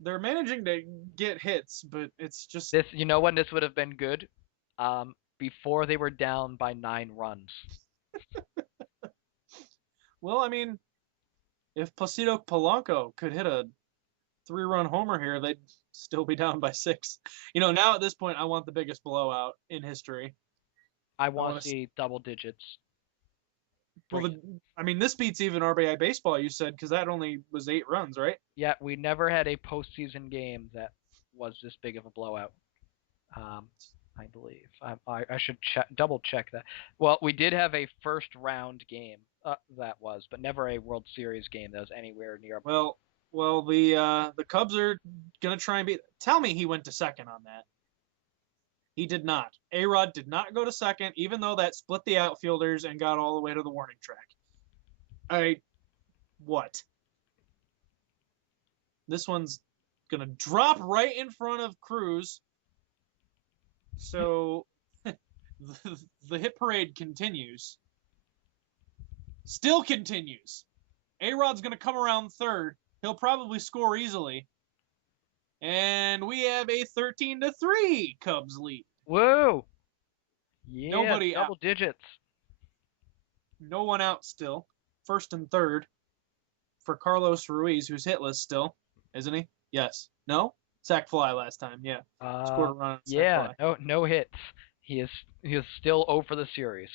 they're managing to get hits, but it's just This, you know when this would have been good? Before they were down by 9 runs. well, I mean, if Placido Polanco could hit a 3-run homer here, they'd still be down by 6. Now at this point, I want the biggest blowout in history. I I want want to to. see double digits. Well, Bring it. I mean, this beats even RBI baseball. You said because that only was 8 runs, right? Yeah, we never had a postseason game that was this big of a blowout. Um, I believe. I should double check that. Well, we did have a first round game that was, but never a World Series game that was anywhere near. Well, the Cubs are gonna try and beat. Tell me he went to second on that. He did not. A-Rod did not go to second, even though that split the outfielders and got all the way to the warning track. I what? This one's gonna drop right in front of Cruz. So the hit parade continues. Still continues. A-Rod's gonna come around third. He'll probably score easily. And we have a 13-3 Cubs lead. Whoa! Yeah, Nobody out. double digits. No one out still. First and third for Carlos Ruiz, who's hitless still, isn't he? Yes. No? Sack fly last time. Yeah. Scored a run on sack Yeah, fly. no hits. He is still 0 for the series.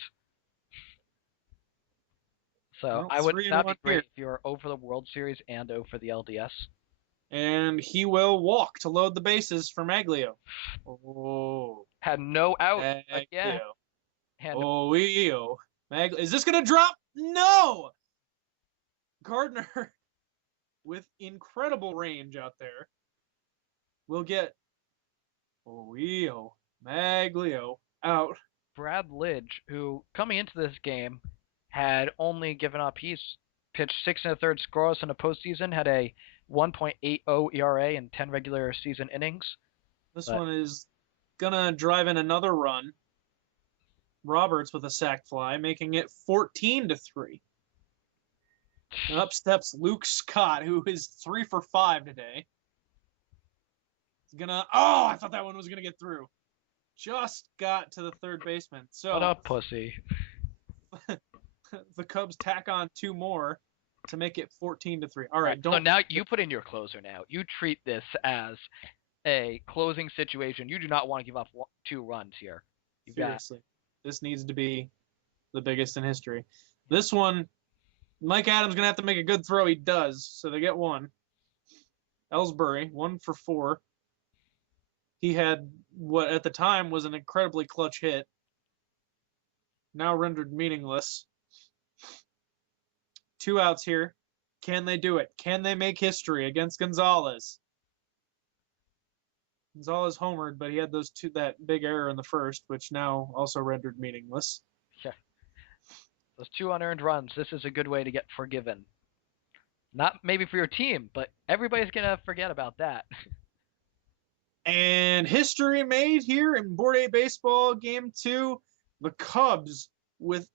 So Well, I would three and that'd one be here. great if you were 0 for the World Series and 0 for the LDS. And he will walk to load the bases for Maglio. Oh, Had no outs again. Maglio. And Oh, EO. Is this going to drop? No! Gardner, with incredible range out there, will get Maglio out. Brad Lidge, who coming into this game had only given up, he's pitched 6 1/3 scoreless in a postseason, had a 1.80 ERA in 10 regular season innings. This But one is going to drive in another run. Roberts with a sac fly, making it 14-3. And up steps Luke Scott, who is 3 for 5 today. He's gonna. Oh, I thought that one was gonna get through. Just got to the third baseman. what So a pussy. the Cubs tack on 2 more to make it 14-3. All All right, right, so don't. now you put in your closer now. You treat this as a closing situation. You do not want to give up 2 runs here. You've got Seriously, this needs to be the biggest in history. This one, Mike Adams gonna have to make a good throw. He does, so they get one. Ellsbury 1 for 4. He had what at the time was an incredibly clutch hit, now rendered meaningless. 2 outs here. Can they do it? Can they make history against Gonzalez? Gonzalez homered, but he had that big error in the first, which now also rendered meaningless. yeah, those 2 unearned runs. This is a good way to get forgiven. Not maybe for your team, but everybody's gonna forget about that. And history made here in Board A Baseball Game 2. The Cubs with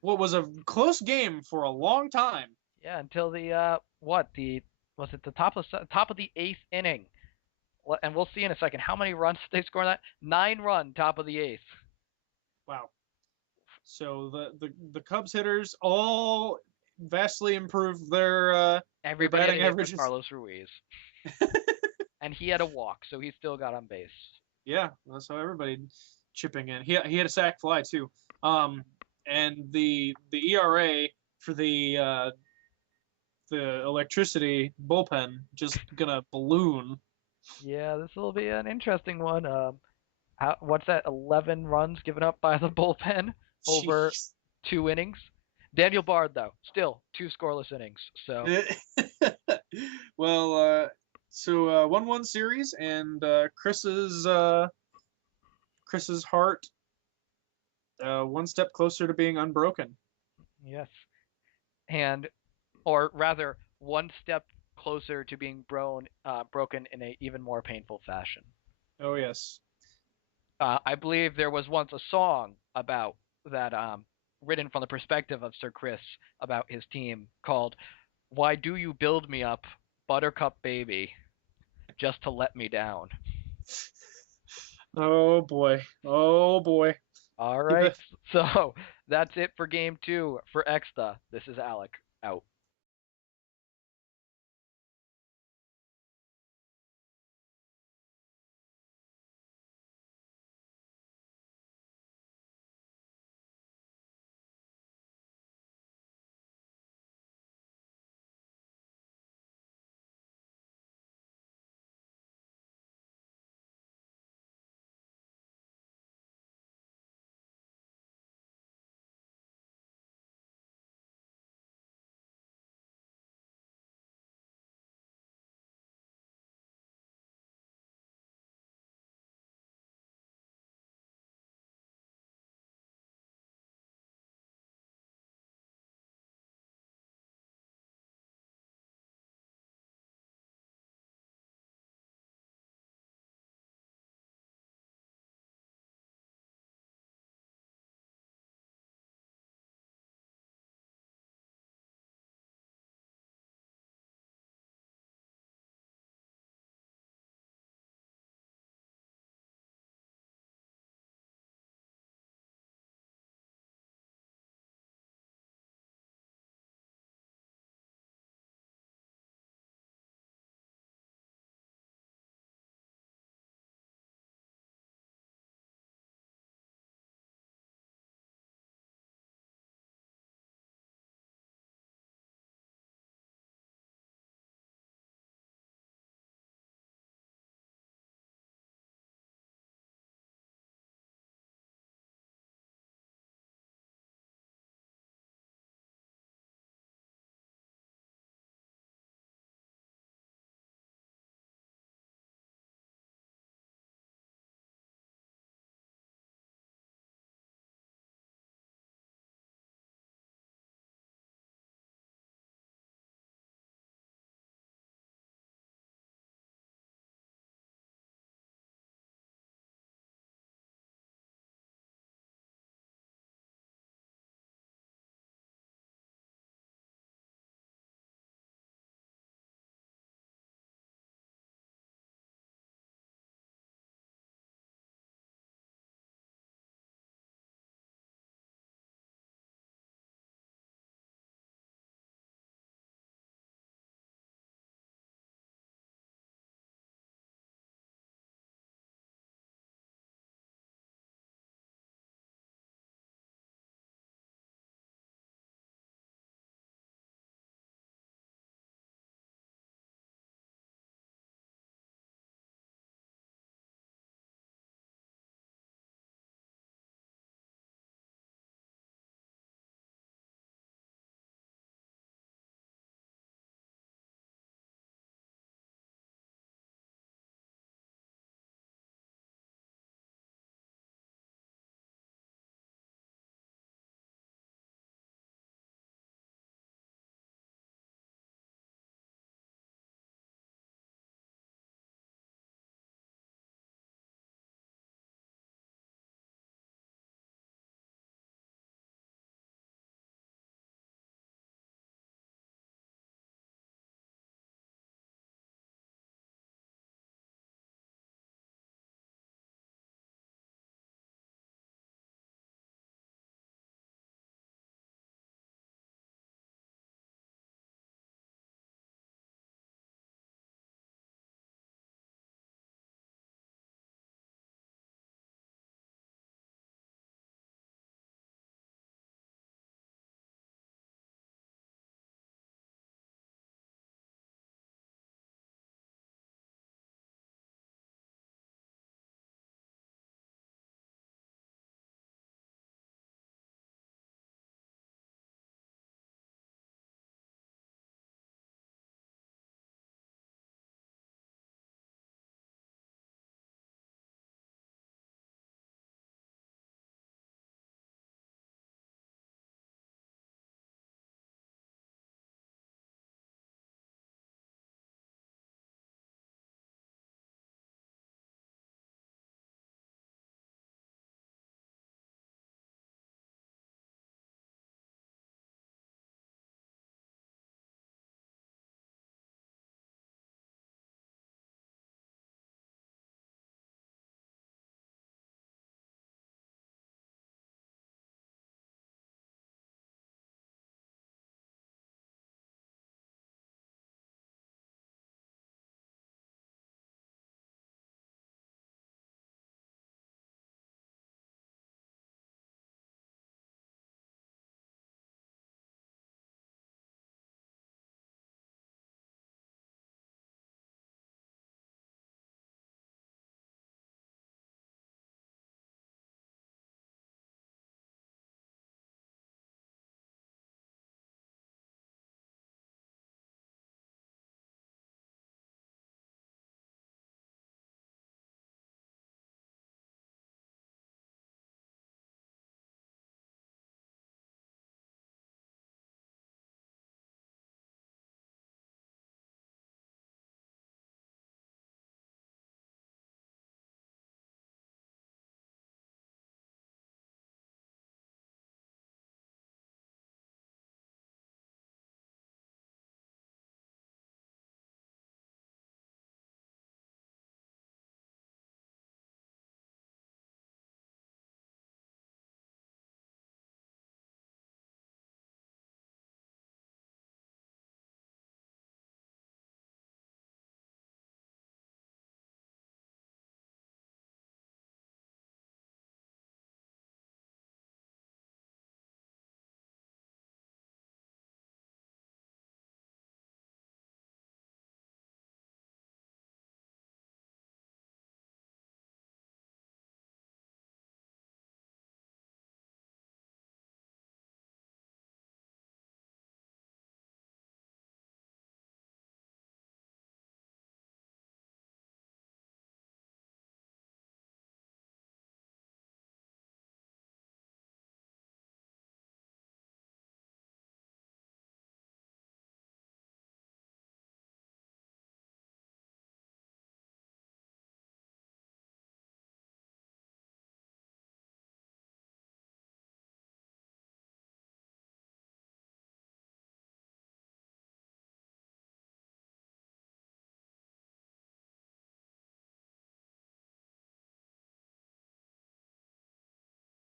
what was a close game for a long time. Yeah, until the what the was it the top of the 8th inning, and we'll see in a second how many runs they score in that 9 run top of the 8th. Wow. So the Cubs hitters all vastly improved their Everybody had a batting hit for averages. Carlos Ruiz, and he had a walk, so he still got on base. Yeah, that's how everybody chipping in. He had a sac fly too. And the ERA for the electricity bullpen just gonna balloon. Yeah, this will be an interesting one. What's that? 11 runs given up by the bullpen over Jeez. 2 innings. Daniel Bard, though, still 2 scoreless innings. So well, so 1-1 series, and Chris's heart one step closer to being unbroken. yes, and or rather, one step closer to being broken in a even more painful fashion. Oh yes. I believe there was once a song about that, written from the perspective of Sir Chris about his team called "Why Do You Build Me Up Buttercup Baby just to let me down. Oh boy. Oh boy. All Keep right, it. so that's it for game 2 for Exta. This is Alec out.